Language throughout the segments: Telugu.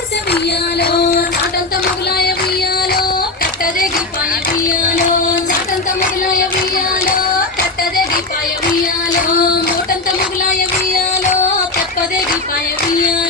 గుడిసెయ్యాలో చాటంత మొగలాయ వెయ్యాలో కట్టదెగి పాయ వెయ్యాలో చాటంత మొగలాయ వెయ్యాలో కట్టదెగి పాయ వెయ్యాలో మూటంత మొగలాయ వెయ్యాలో తప్పదెగి పాయ వెయ్యాలో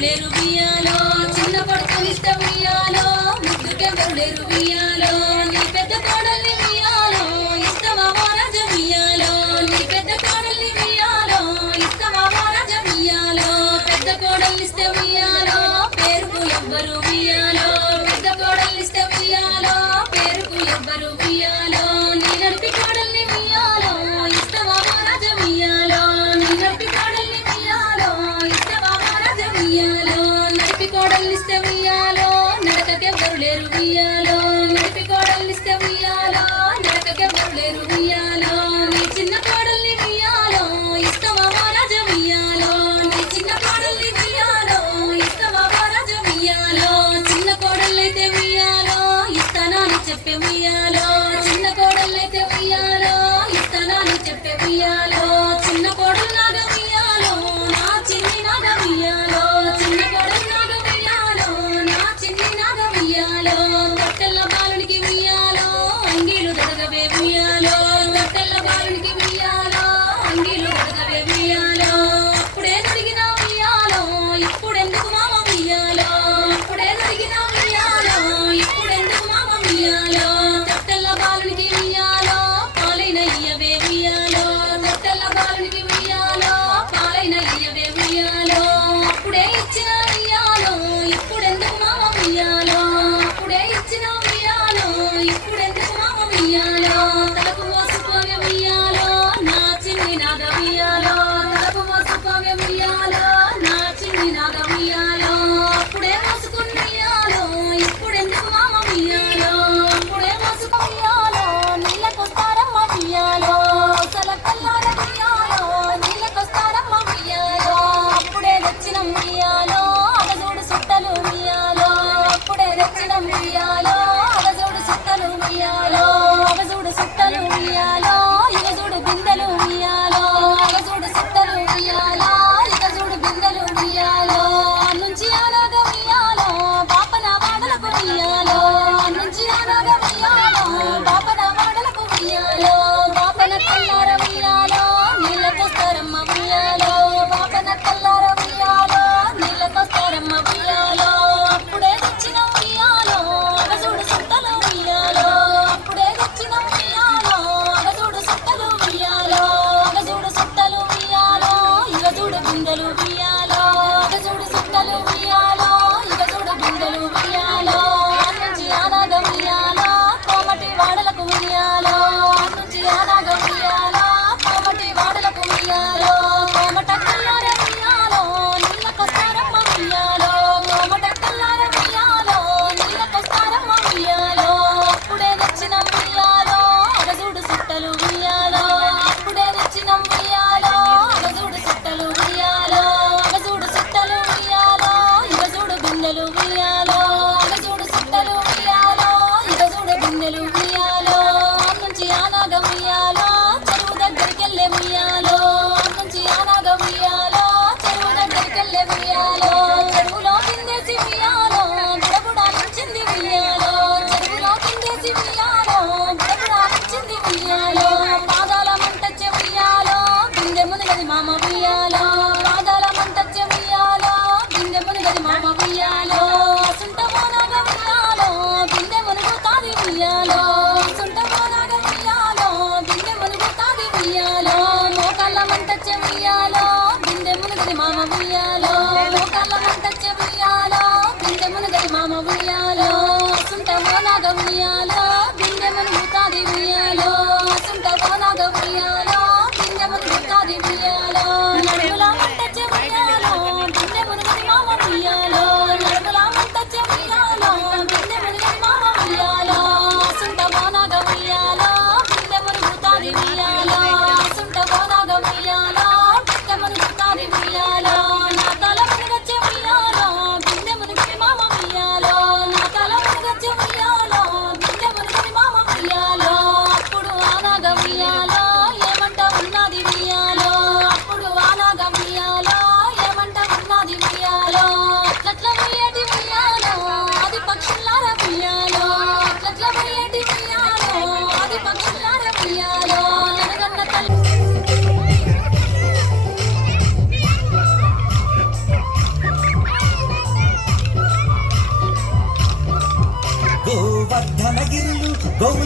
లేరు బియ్యాలో చిన్న కొడుకు ఇష్టం బియ్యాలో ముద్దుకెవరు లేరు బియ్యాలో Give me Hallelujah. ఉయ్యాలో సుంటమో నాగ ఉయ్యాలో